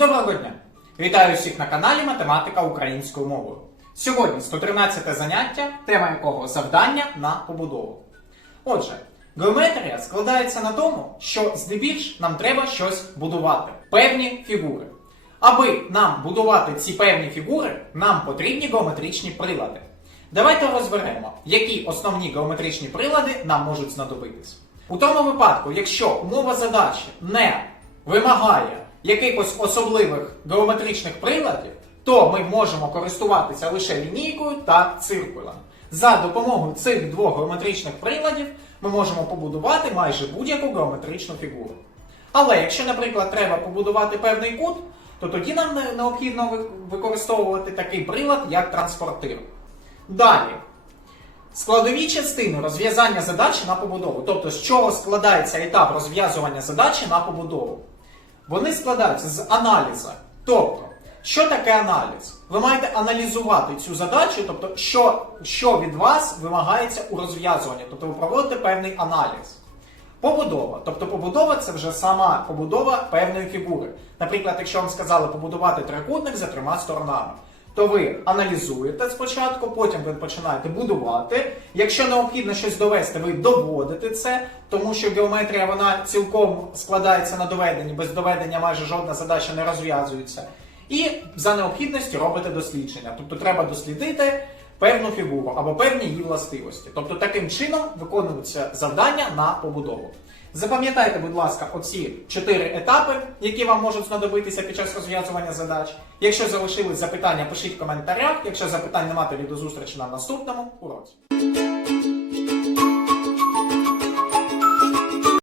Доброго дня! Вітаю всіх на каналі Математика українською мовою. Сьогодні 113 заняття, тема якого завдання на побудову. Отже, геометрія складається на тому, що здебільш нам треба щось будувати, певні фігури. Аби нам будувати ці певні фігури, нам потрібні геометричні прилади. Давайте розберемо, які основні геометричні прилади нам можуть знадобитись. У тому випадку, якщо умова задачі не вимагає якихось особливих геометричних приладів, то ми можемо користуватися лише лінійкою та циркулем. За допомогою цих двох геометричних приладів ми можемо побудувати майже будь-яку геометричну фігуру. Але якщо, наприклад, треба побудувати певний кут, то тоді нам необхідно використовувати такий прилад, як транспортир. Далі. Складові частини розв'язання задачі на побудову. Тобто, з чого складається етап розв'язування задачі на побудову. Вони складаються з аналізу. Тобто, що таке аналіз? Ви маєте аналізувати цю задачу, тобто, що, що від вас вимагається у розв'язуванні. Тобто ви проводите певний аналіз. Побудова. Тобто побудова це вже сама побудова певної фігури. Наприклад, якщо вам сказали побудувати трикутник за трьома сторонами, то ви аналізуєте спочатку, потім ви починаєте будувати. Якщо необхідно щось довести, ви доводите це, тому що геометрія вона цілком складається на доведенні. Без доведення майже жодна задача не розв'язується. І за необхідності робите дослідження. Тобто треба дослідити певну фігуру або певні її властивості. Тобто таким чином виконуються завдання на побудову. Запам'ятайте, будь ласка, оці чотири етапи, які вам можуть знадобитися під час розв'язування задач. Якщо залишились запитання, пишіть в коментарях. Якщо запитань немає, тоді до зустрічі на наступному уроці.